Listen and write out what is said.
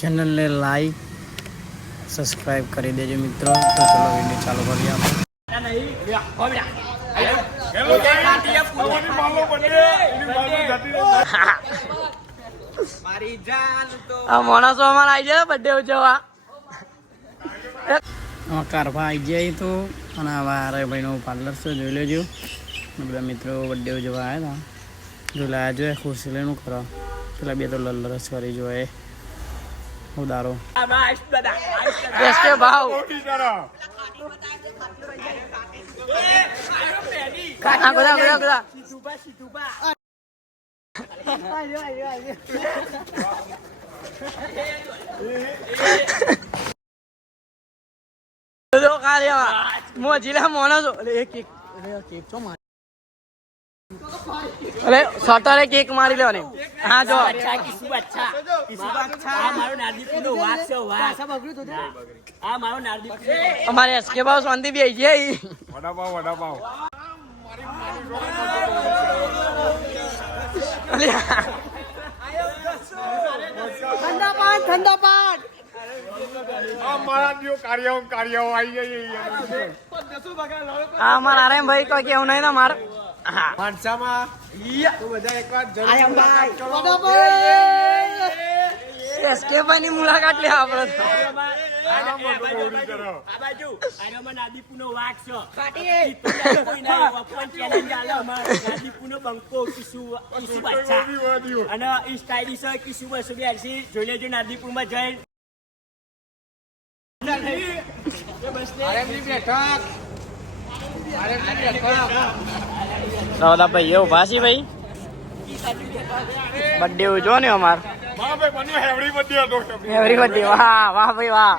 ચેનલને like subscribe કરી દેજો મિત્રો. તો ચલો વિડીયો ચાલુ કરીએ આપણે. આ માણસો અમારા આવી જાય બર્થડે ઉજવવા. કારવા આવી જાય તો અને આરે ભાઈનું પાર્લર છે જોઈ લેજો. બધા મિત્રો બર્થડે ઉજવવા આવ્યા હતા. જોલાયા જોઈએ ખુરશી લઈને કરો પેલા બે તો લલરસ કરી જોઈએ ઉદારો ભાવ મોજીલા મોણસ અરે સટરે કેક મારી લેવાની. હા જો અમારે એસકે ભાવ શાંતિ બી આવી જાય. વડાપાવ ઠંડા પાન મારા અરે ભાઈ કોઈ કેવું નહીં ને મારે એસકે ભાઈ ની મુલાકાત લે આપડે. જોઈ લેજો નાદીપુર માં જઈ ભાઈ એવું ભાસી ભાઈ બર્થડે ઉજવો ને અમાર. એવરી બર્થડે વાહ વાહ ભાઈ વાહ.